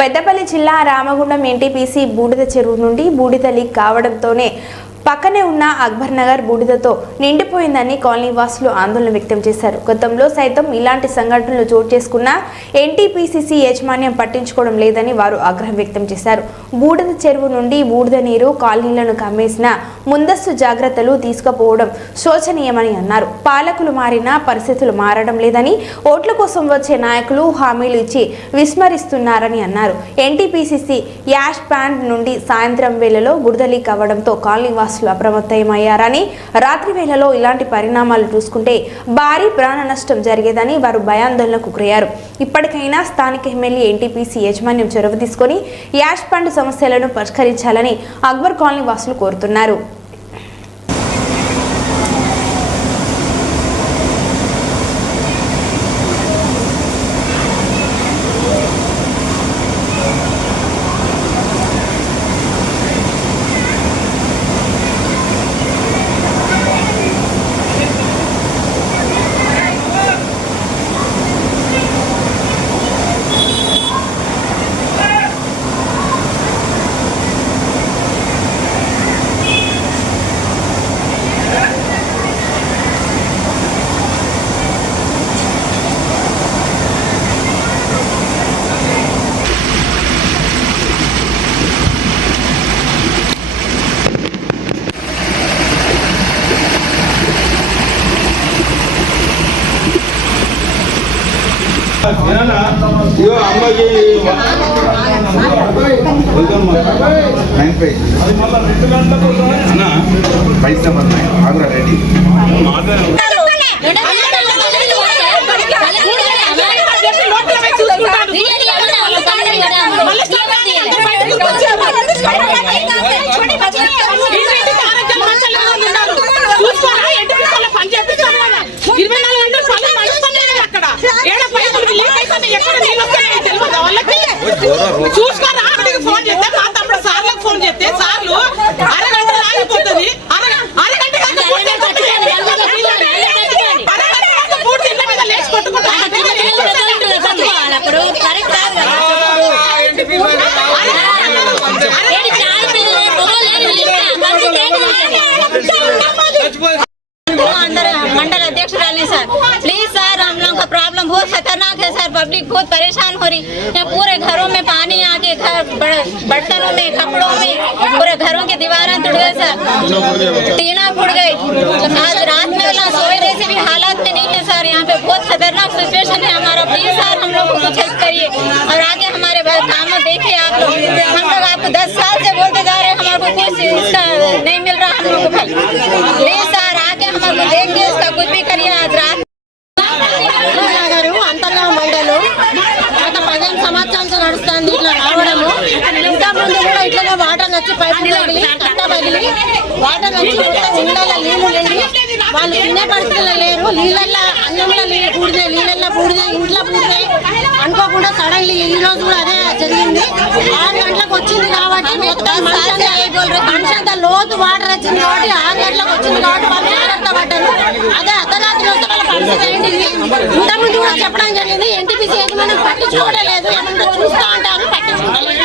పెద్దపల్లి జిల్లా రామగుండం ఎన్టీపీసీ బూడిద చెరువు నుండి బూడిద లీక్ కావడంతోనే పక్కనే ఉన్న అక్బర్ నగర్ బూడిదతో నిండిపోయిందని కాలనీ వాసులు ఆందోళన వ్యక్తం చేశారు. గతంలో సైతం ఇలాంటి సంఘటనలు చోటు చేసుకున్న ఎన్టీపీసీసీ యాజమాన్యం పట్టించుకోవడం లేదని వారు ఆగ్రహం వ్యక్తం చేశారు. బూడిద చెరువు నుండి బూడిద నీరు కాలనీలను కమ్మేసిన ముందస్తు జాగ్రత్తలు తీసుకుపోవడం శోచనీయమని అన్నారు. పాలకులు మారినా పరిస్థితులు మారడం లేదని ఓట్ల కోసం వచ్చే నాయకులు హామీలు ఇచ్చి విస్మరిస్తున్నారని అన్నారు. ఎన్టీపీసీసీ యాష్ ప్యాండ్ నుండి సాయంత్రం వేళలో బుడిదలీ లీక్ అవ్వడంతో కాలనీ వాసులు అప్రమత్తమయ్యారని రాత్రి వేళలో ఇలాంటి పరిణామాలు చూసుకుంటే భారీ ప్రాణ నష్టం జరిగేదని వారు భయాందోళనకు గురయ్యారు. ఇప్పటికైనా స్థానిక ఎమ్మెల్యే ఎన్టీపీసీ యాజమాన్యం చొరవ తీసుకొని యాష్ ఫండ్ సమస్యలను పరిష్కరించాలని అక్బర్ కాలనీ వాసులు కోరుతున్నారు. ఇగో అమ్మాయి. నైన్ ఫైవ్ అన్న ప్రైస్ నెంబర్ నైన్ ఆగురా రెడీ. ఇరవై सर प्लीज़ सर हम लोग का प्रॉब्लम बहुत खतरनाक है सर पब्लिक बहुत परेशान हो रही है। पूरे घरों में पानी आके घर बर्तनों में, कपड़ों में, पूरे घरों के दीवारें टूट गए सर टीना फुट गई। आज వచ్చి పైపు పగిలి కట్ట పగిలి వాటర్ వచ్చి నీళ్ళు నిండి వాళ్ళు తినే పరిస్థితుల్లో లేరు. నీళ్ళల్లో అన్నంలో నీళ్ళు పూడితే నీళ్ళల్లో పూడితే ఇంట్లో పూడితే అనుకోకుండా సడన్లీ ఈ రోజు కూడా అదే జరిగింది. ఆరు గంటలకు వచ్చింది కాబట్టి మనిషంత లోతు వాటర్ వచ్చింది కాబట్టి ఆరు గంటలకు వచ్చింది కాబట్టి వాళ్ళు జాగ్రత్త పడ్డారు. అదే అర్ధరాత్రి వస్తే వాళ్ళ పరిస్థితి ఏంటిది ఇంతకుముందు కూడా చెప్పడం జరిగింది. ఎన్టీపీసీ యజమాని పట్టించుకోవడం లేదు. ఏమన్నా చూస్తా ఉంటారు పట్టించుకోవడం